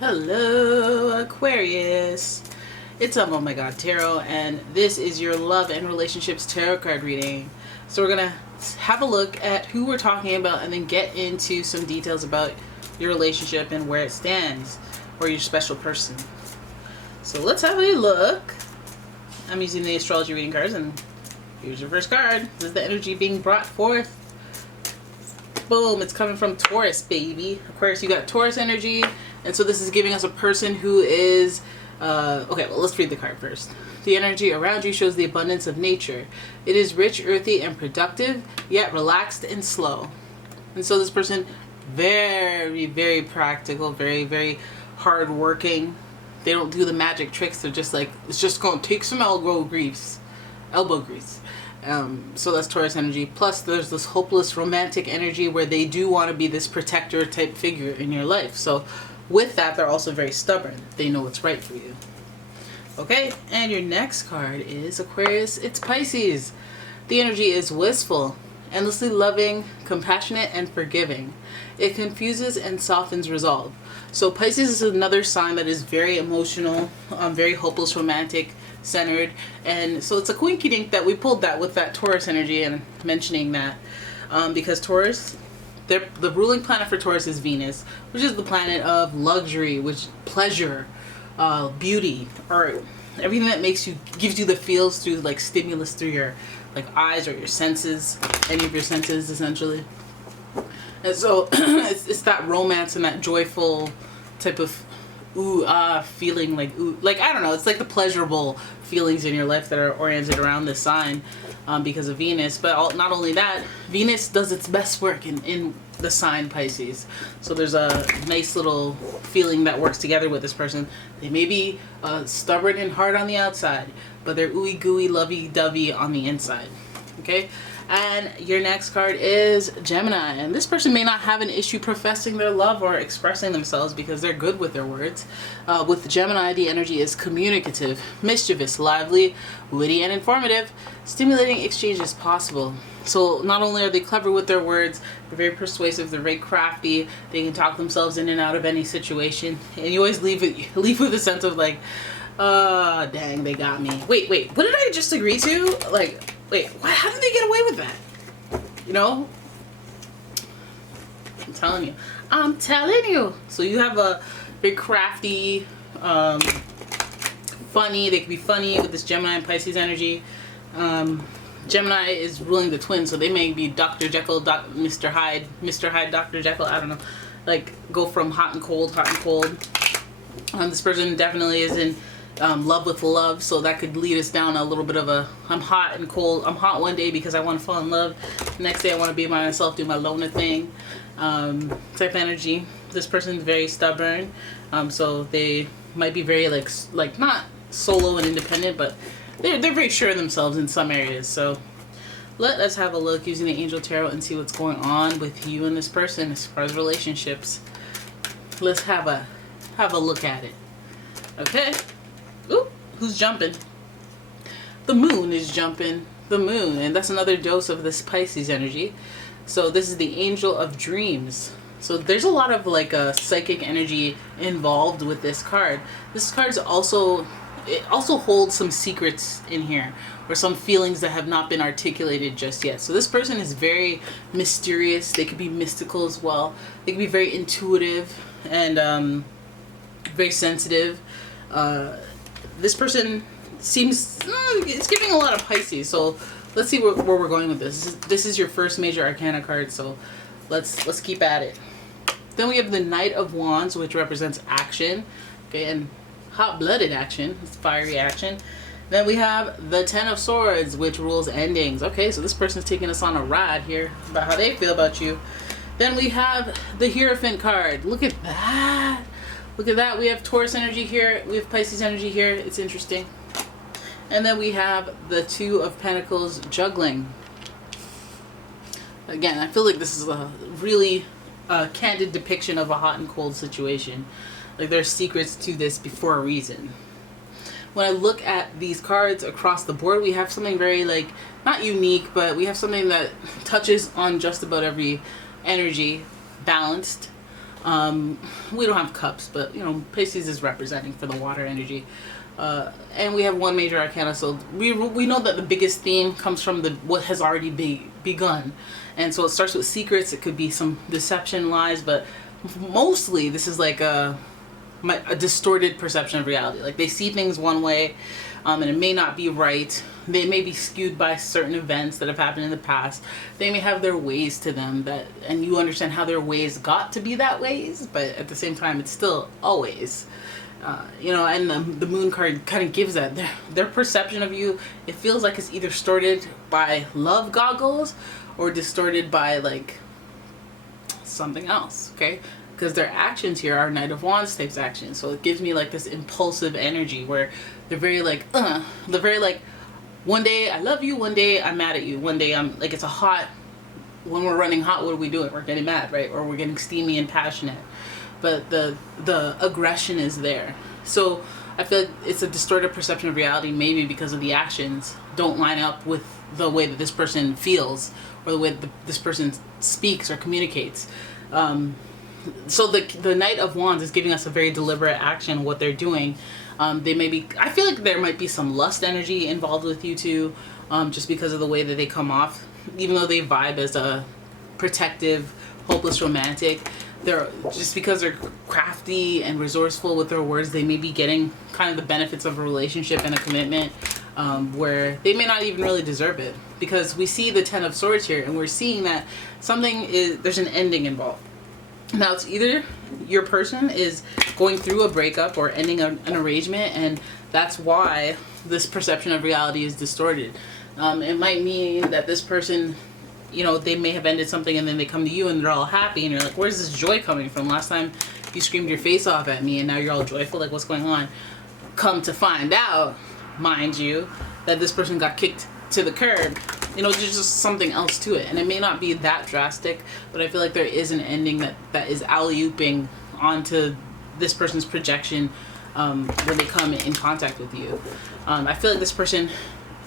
Hello, Aquarius. It's umomgtarot, and this is your love and relationships tarot card reading. So we're gonna have a look at who we're talking about and then get into some details about your relationship and where it stands, or your special person. So let's have a look. I'm using the astrology reading cards, and here's your first card. This is the energy being brought forth. Boom, it's coming from Taurus, baby. Aquarius, you got Taurus energy. And so this is giving us a person who is, okay, well, let's read the card first. The energy around you shows the abundance of nature. It is rich, earthy, and productive, yet relaxed and slow. And so this person, very, very practical, very, very hardworking. They don't do the magic tricks. They're just like, it's just going to take some elbow grease. So that's Taurus energy. Plus there's this hopeless romantic energy where they do want to be this protector type figure in your life. So with that, they're also very stubborn. They know what's right for you. Okay, and your next card is Aquarius. It's Pisces. The energy is wistful, endlessly loving, compassionate, and forgiving. It confuses and softens resolve. So Pisces is another sign that is very emotional, very hopeless, romantic, centered. And so it's a coinky-dink that we pulled that with that Taurus energy and mentioning that because Taurus, the ruling planet for Taurus is Venus, which is the planet of luxury, which pleasure, beauty, or everything that gives you the feels through like stimulus through your like eyes or your senses, any of your senses essentially. And so it's that romance and that joyful type of feeling, like I don't know, it's like the pleasurable feelings in your life that are oriented around this sign because of Venus. But not only that, Venus does its best work in the sign Pisces. So there's a nice little feeling that works together with this person. They may be stubborn and hard on the outside, but they're ooey gooey lovey dovey on the inside. Okay. And your next card is Gemini. And this person may not have an issue professing their love or expressing themselves because they're good with their words. With Gemini, the energy is communicative, mischievous, lively, witty, and informative. Stimulating exchange is possible. So not only are they clever with their words, they're very persuasive, they're very crafty, they can talk themselves in and out of any situation. And you always leave with a sense of like, dang, they got me. Wait, what did I just agree to? Like, wait, how did they get away with that? You know? I'm telling you. So you have a very crafty, funny, they can be funny with this Gemini and Pisces energy. Gemini is ruling the twins, so they may be Dr. Jekyll, Mr. Hyde, Dr. Jekyll, I don't know. Like, go from hot and cold. This person definitely is in love with love, so that could lead us down a little bit of a I'm hot and cold. I'm hot one day because I want to fall in love. The next day I want to be by myself, do my loner thing type energy. This person's very stubborn, so they might be very like not solo and independent, but they're very sure of themselves in some areas. So let us have a look using the Angel Tarot and see what's going on with you and this person as far as relationships. Let's have a look at it. Okay. Ooh, who's jumping? The moon is jumping. The moon, and that's another dose of this Pisces energy. So this is the Angel of Dreams. So there's a lot of like a psychic energy involved with this card. This card's also holds some secrets in here, or some feelings that have not been articulated just yet. So this person is very mysterious. They could be mystical as well. They could be very intuitive and very sensitive. This person seems, it's giving a lot of Pisces. So let's see where we're going with this. This is your first major arcana card, so let's keep at it. Then we have the Knight of Wands, which represents action, okay, and hot-blooded action. It's fiery action. Then we have the Ten of Swords, which rules endings. Okay, so this person's taking us on a ride here about how they feel about you. Then we have the Hierophant card. Look at that. Look at that. We have Taurus energy here. We have Pisces energy here. It's interesting. And then we have the Two of Pentacles juggling. Again, I feel like this is a really candid depiction of a hot and cold situation. Like there's secrets to this before a reason. When I look at these cards across the board, we have something very like, not unique, but we have something that touches on just about every energy, balanced. We don't have cups, but you know, Pisces is representing for the water energy. And we have one major arcana, so we know that the biggest theme comes from what has already begun. And so it starts with secrets. It could be some deception, lies, but mostly this is like a distorted perception of reality. Like they see things one way, and it may not be right. They may be skewed by certain events that have happened in the past. They may have their ways to them and you understand how their ways got to be that ways, but at the same time, it's still always. You know, and the moon card kind of gives that. Their perception of you, it feels like it's either distorted by love goggles or distorted by like something else, okay? Because their actions here are Knight of Wands type actions. So it gives me like this impulsive energy where they're very like, they're very like, one day I love you, one day I'm mad at you, one day I'm like, it's a hot, when we're running hot, what are we doing? We're getting mad, right? Or we're getting steamy and passionate. But the aggression is there. So I feel like it's a distorted perception of reality, maybe because of the actions don't line up with the way that this person feels or the way that this person speaks or communicates. So the Knight of Wands is giving us a very deliberate action, what they're doing. They may be, I feel like there might be some lust energy involved with you too, just because of the way that they come off. Even though they vibe as a protective, hopeless romantic, they're just because they're crafty and resourceful with their words, they may be getting kind of the benefits of a relationship and a commitment, where they may not even really deserve it. Because we see the Ten of Swords here, and we're seeing that there's an ending involved. Now it's either your person is going through a breakup or ending an arrangement, and that's why this perception of reality is distorted. It might mean that this person, you know, they may have ended something and then they come to you and they're all happy and you're like, where's this joy coming from? Last time you screamed your face off at me and now you're all joyful, like what's going on? Come to find out, mind you, that this person got kicked to the curb. You know, there's just something else to it, and it may not be that drastic, but I feel like there is an ending that is alley-ooping onto this person's projection when they come in contact with you. I feel like this person,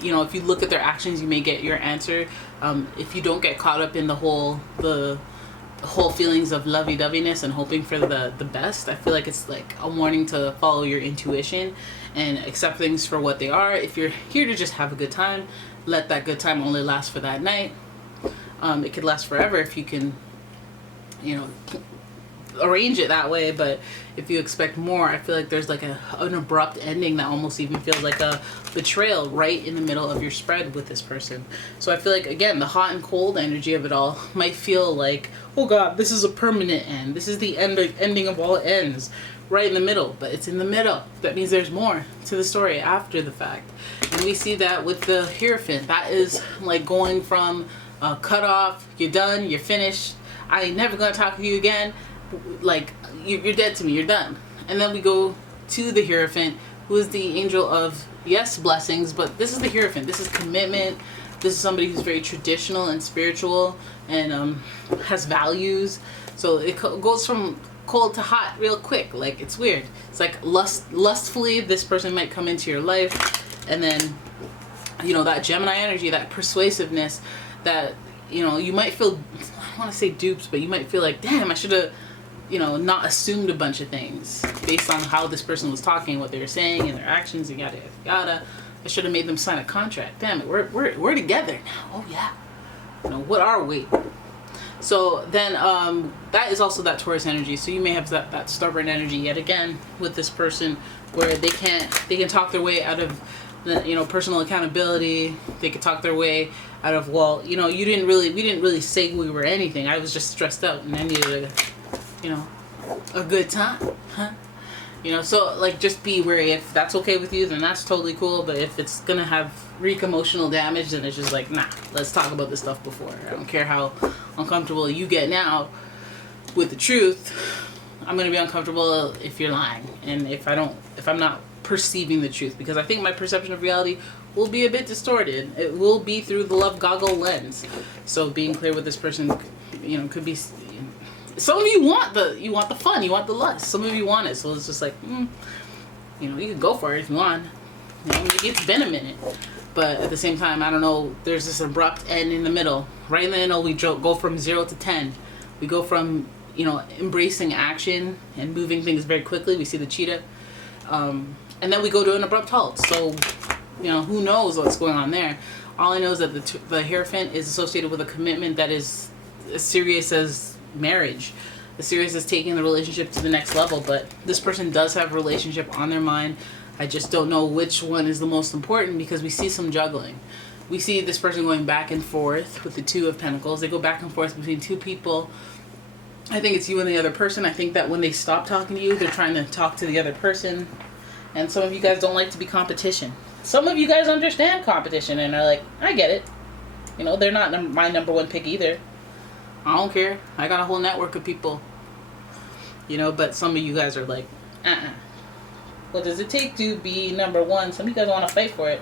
you know, if you look at their actions, you may get your answer. If you don't get caught up in the whole feelings of lovey-doveyness and hoping for the best, I feel like it's like a warning to follow your intuition and accept things for what they are. If you're here to just have a good time, let that good time only last for that night. It could last forever if you can, you know, arrange it that way. But if you expect more, I feel like there's like an abrupt ending that almost even feels like a betrayal right in the middle of your spread with this person. So I feel like, again, the hot and cold energy of it all might feel like, oh God, this is a permanent end. This is the ending of all ends, right in the middle. But it's in the middle. That means there's more to the story after the fact. And we see that with the Hierophant. That is like going from cut off, you're done, you're finished, I ain't never gonna talk to you again, like you're dead to me, you're done. And then we go to the Hierophant, who is the angel of, yes, blessings, but this is the Hierophant. This is commitment. This is somebody who's very traditional and spiritual and has values. So it goes from cold to hot real quick. Like, it's weird. It's like lustfully this person might come into your life, and then, you know, that Gemini energy, that persuasiveness, that, you know, you might feel, I don't want to say dupes, but you might feel like, damn, I should have, you know, not assumed a bunch of things based on how this person was talking, what they were saying, and their actions, and yada, yada. I should have made them sign a contract. Damn it, we're together now. Oh, yeah. You know, what are we? So then that is also that Taurus energy. So you may have that stubborn energy yet again with this person, where they can talk their way out of the, you know, personal accountability. They could talk their way out of, well, you know, we didn't really say we were anything. I was just stressed out and I needed a good time, huh? You know, so like, just be wary. If that's okay with you, then that's totally cool. But if it's gonna wreak emotional damage, then it's just like, nah, let's talk about this stuff before. I don't care how uncomfortable you get now with the truth. I'm gonna be uncomfortable if you're lying, and if I'm not perceiving the truth, because I think my perception of reality will be a bit distorted. It will be through the love goggle lens. So being clear with this person, you know, could be. Some of you want the fun, you want the lust. Some of you want it, so it's just like, you know, you can go for it if you want. You know, it's been a minute, but at the same time, I don't know. There's this abrupt end in the middle. Right in the middle, we go from 0 to 10. We go from, you know, embracing action and moving things very quickly. We see the cheetah. And then we go to an abrupt halt. So, you know, who knows what's going on there. All I know is that the Hierophant is associated with a commitment that is as serious as marriage. As serious as taking the relationship to the next level. But this person does have a relationship on their mind. I just don't know which one is the most important, because we see some juggling. We see this person going back and forth with the Two of Pentacles. They go back and forth between two people. I think it's you and the other person. I think that when they stop talking to you, they're trying to talk to the other person. And some of you guys don't like to be competition. Some of you guys understand competition and are like, I get it. You know, they're not my number one pick either. I don't care. I got a whole network of people. You know, but some of you guys are like, what does it take to be number one? Some of you guys want to fight for it.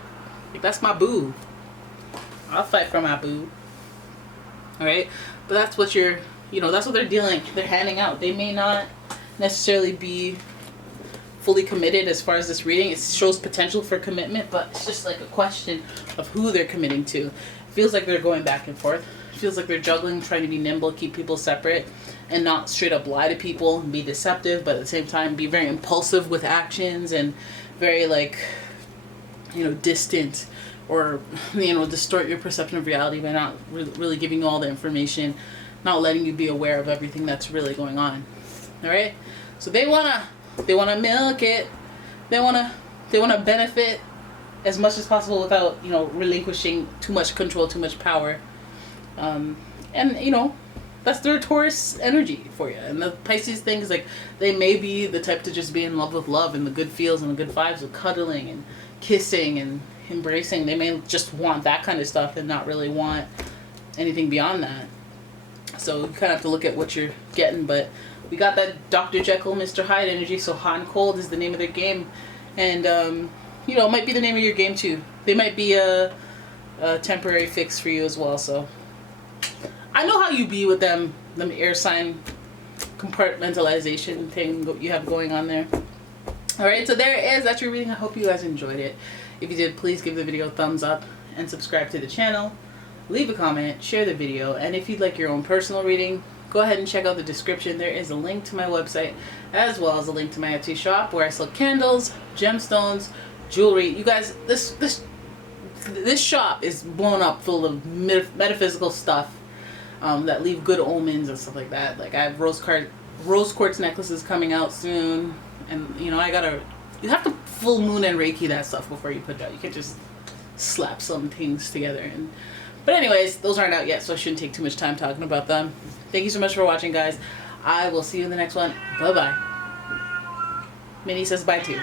Like, that's my boo. I'll fight for my boo. Alright? But that's what you're, you know, that's what they're handing out. They may not necessarily be fully committed as far as this reading. It shows potential for commitment, but it's just like a question of who they're committing to. It feels like they're going back and forth. It feels like they're juggling, trying to be nimble, keep people separate, and not straight up lie to people and be deceptive, but at the same time be very impulsive with actions and very, like, you know, distant, or, you know, distort your perception of reality by not really giving you all the information, not letting you be aware of everything that's really going on. All right? So they want to milk it. They want to benefit as much as possible without, you know, relinquishing too much control, too much power. And, you know, that's their Taurus energy for you. And the Pisces thing is like, they may be the type to just be in love with love and the good feels and the good vibes of cuddling and kissing and embracing. They may just want that kind of stuff and not really want anything beyond that. So you kind of have to look at what you're getting. But we got that Dr. Jekyll, Mr. Hyde energy. So hot and cold is the name of their game. And, you know, it might be the name of your game too. They might be a temporary fix for you as well. So I know how you be with them, the air sign compartmentalization thing you have going on there. Alright, so there it is. That's your reading. I hope you guys enjoyed it. If you did, please give the video a thumbs up and subscribe to the channel. Leave a comment, share the video, and if you'd like your own personal reading, go ahead and check out the description. There is a link to my website, as well as a link to my Etsy shop where I sell candles, gemstones, jewelry. You guys, this shop is blown up full of metaphysical stuff that leave good omens and stuff like that. Like, I have rose quartz necklaces coming out soon, and you know, you have to full moon and Reiki that stuff before you put it out. You can't just slap some things together. But anyways, those aren't out yet, so I shouldn't take too much time talking about them. Thank you so much for watching, guys. I will see you in the next one. Bye bye. Minnie says bye too.